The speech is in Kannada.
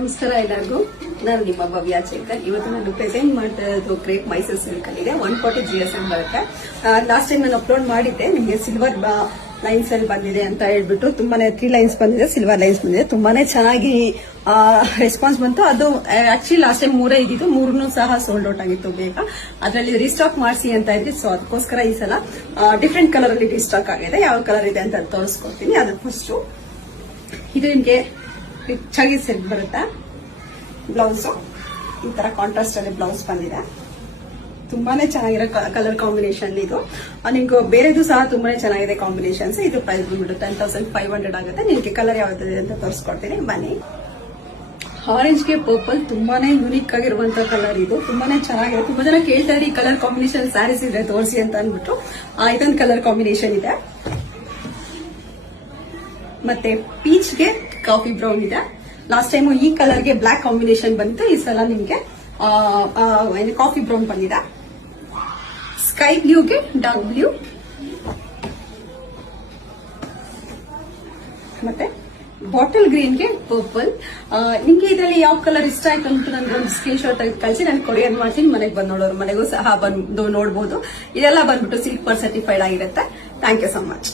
ನಮಸ್ಕಾರ ಎಲ್ಲರಿಗೂ. ನಾನು ನಿಮ್ಮ ಭವ್ಯ ಚೇತನ್. ಇವತ್ತು ನಾನು ಪ್ರೆಸೆಂಟ್ ಮಾಡ್ತಾ ಇರೋದು ಕ್ರೇಪ್ ಮೈಸೂರು ಸಿಲ್ಕ್ ಅಲ್ಲಿ ಇದೆ. 140 GSM ಬರುತ್ತೆ. ಲಾಸ್ಟ್ ಟೈಮ್ ನಾನು ಅಪ್ಲೋಡ್ ಮಾಡಿದ್ದೆ. ನಿಮಗೆ ಸಿಲ್ವರ್ ಲೈನ್ಸ್ ಅಲ್ಲಿ ಬಂದಿದೆ ಅಂತ ಹೇಳ್ಬಿಟ್ಟು ತುಂಬಾನೇ 3 ಲೈನ್ಸ್ ಬಂದಿದೆ, ಸಿಲ್ವರ್ ಲೈನ್ಸ್ ಬಂದಿದೆ. ತುಂಬಾನೇ ಚೆನ್ನಾಗಿ ರೆಸ್ಪಾನ್ಸ್ ಬಂತು. ಅದು ಆಕ್ಚುಲಿ ಲಾಸ್ಟ್ ಟೈಮ್ 3 ಇದ್ದಿದ್ದು, 3 ಸಹ ಸೋಲ್ಡ್ ಔಟ್ ಆಗಿತ್ತು ಬೇಗ. ಅದರಲ್ಲಿ ರೀಸ್ಟಾಕ್ ಮಾಡಿಸಿ ಅಂತ ಇದ್ವಿ. ಸೊ ಅದಕ್ಕೋಸ್ಕರ ಈ ಸಲ ಡಿಫ್ರೆಂಟ್ ಕಲರ್ ಅಲ್ಲಿ ರೀಸ್ಟಾಕ್ ಆಗಿದೆ. ಯಾವ ಕಲರ್ ಇದೆ ಅಂತ ತೋರಿಸ್ಕೊಡ್ತೀನಿ. ಅದು ಫಸ್ಟ್ ಇದು ನಿಮ್ಗೆ ರಿಚ್ಚಾಗಿ ಸಿಲ್ಕ್ ಬರುತ್ತೆ. ಬ್ಲೌಸ್ ಈ ತರ ಕಾಂಟ್ರಾಸ್ಟ್ ಅಲ್ಲಿ ಬ್ಲೌಸ್ ಬಂದಿದೆ. ತುಂಬಾನೇ ಚೆನ್ನಾಗಿರೋ ಕಲರ್ ಕಾಂಬಿನೇಷನ್ ಇದು. ನಿಮ್ಗೆ ಬೇರೆದು ಸಹ ತುಂಬಾನೇ ಚೆನ್ನಾಗಿದೆ ಕಾಂಬಿನೇಷನ್ಸ್. ಇದು ಪ್ರೈಸ್ ಬಂದ್ಬಿಟ್ಟು 10,500 ಆಗುತ್ತೆ. ನಿಮ್ಗೆ ಕಲರ್ ಯಾವ್ದಿದೆ ಅಂತ ತೋರಿಸ್ಕೊಡ್ತೀನಿ, ಬನ್ನಿ. ಆರೆಂಜ್ ಗೆ ಪರ್ಪಲ್ ತುಂಬಾನೇ ಯೂನಿಕ್ ಆಗಿರುವಂತ ಕಲರ್ ಇದು. ತುಂಬಾನೇ ಚೆನ್ನಾಗಿದೆ. ತುಂಬಾ ಜನ ಕೇಳ್ತಾ ಇರಿ ಕಲರ್ ಕಾಂಬಿನೇಷನ್ ಸ್ಯಾರೀಸ್ ಇದ್ರೆ ತೋರಿಸಿ ಅಂತ ಅಂದ್ಬಿಟ್ಟು ಇದೊಂದು ಕಲರ್ ಕಾಂಬಿನೇಷನ್ ಇದೆ. ಮತ್ತೆ ಪೀಚ್ ಗೆ ಕಾಫಿ ಬ್ರೌನ್ ಇದೆ. ಲಾಸ್ಟ್ ಟೈಮ್ ಈ ಕಲರ್ ಗೆ ಬ್ಲಾಕ್ ಕಾಂಬಿನೇಷನ್ ಬಂತು. ಈ ಸಲ ನಿಮ್ಗೆ ಕಾಫಿ ಬ್ರೌನ್ ಬಂದಿದೆ. ಸ್ಕೈ ಬ್ಲೂಗೆ ಡಾರ್ಕ್ ಬ್ಲೂ, ಮತ್ತೆ ಬಾಟಲ್ ಗ್ರೀನ್ ಗೆ ಪರ್ಪಲ್. ನಿಮ್ಗೆ ಇದರಲ್ಲಿ ಯಾವ ಕಲರ್ ಇಷ್ಟ ಆಯ್ತು ಅಂತ ನನ್ಗೆ ಒಂದು ಸ್ಕ್ರೀನ್ ಶಾಟ್ ತೆಗೆದು ಕಳಿಸಿ, ನಾನು ಕೊರಿಯರ್ ಮಾಡ್ತೀನಿ. ಮನೆಗೆ ಬಂದು ನೋಡೋರು ಮನೆಗೂ ಸಹ ಬಂದು ನೋಡಬಹುದು. ಇದೆಲ್ಲ ಬಂದ್ಬಿಟ್ಟು ಸಿಲ್ಕ್ ಪರ್ ಸರ್ಟಿಫೈಡ್ ಆಗಿರುತ್ತೆ. Thank you so much.